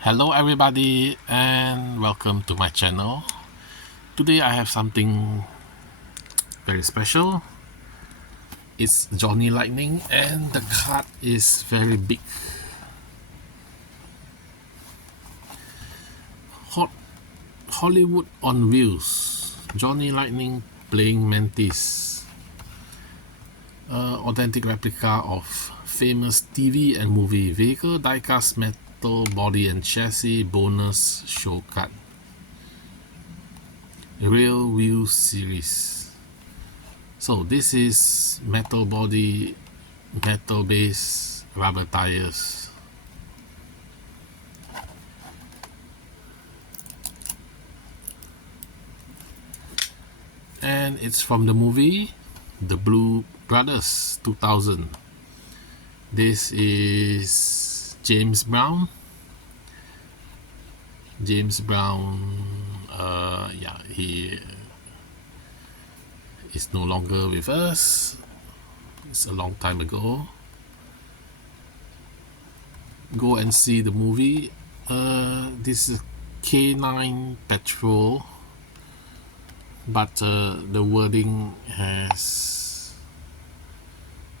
Hello everybody and welcome to my channel. Today I have something very special. It's Johnny Lightning and the card is very big. Hollywood on wheels. Johnny Lightning playing Mantis. Authentic replica of famous TV and movie vehicle, diecast metal body and chassis, bonus show card. Real Wheel series. So this is metal body, metal base, rubber tires. And it's from the movie The Blue Brothers 2000. This is James Brown. He is no longer with us. It's a long time ago. Go and see the movie. This is K9 Patrol, but the wording has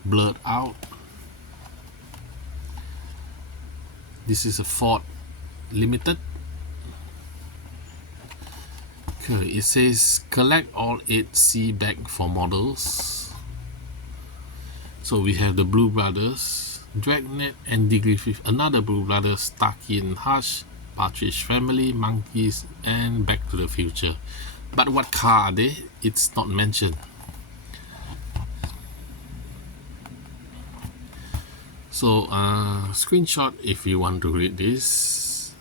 blurred out. This is a Ford Limited. Okay, it says collect all 8 C bag for models. So we have the Blue Brothers, Dragnet and Griffith, another Blue Brothers, Starkey and Hush, Partridge Family, Monkeys, and Back to the Future. But what car are they? It's not mentioned. So screenshot if you want to read this.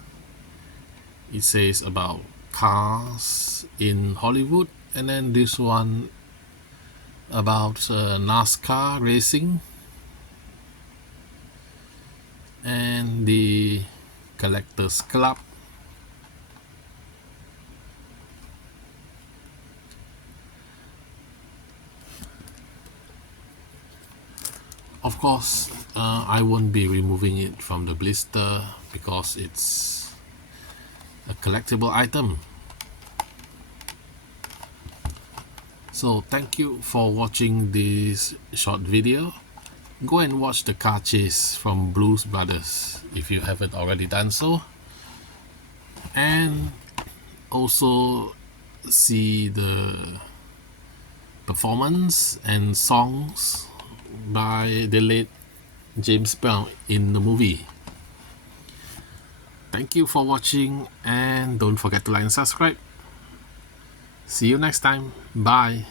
It says about cars in Hollywood, and then this one about NASCAR racing and the Collectors Club. Of course, I won't be removing it from the blister because it's a collectible item. So thank you for watching this short video. Go and watch the car chase from Blues Brothers if you haven't already done so, and also see the performance and songs by the late James Brown in the movie. Thank you for watching and don't forget to like and subscribe. See you next time. Bye.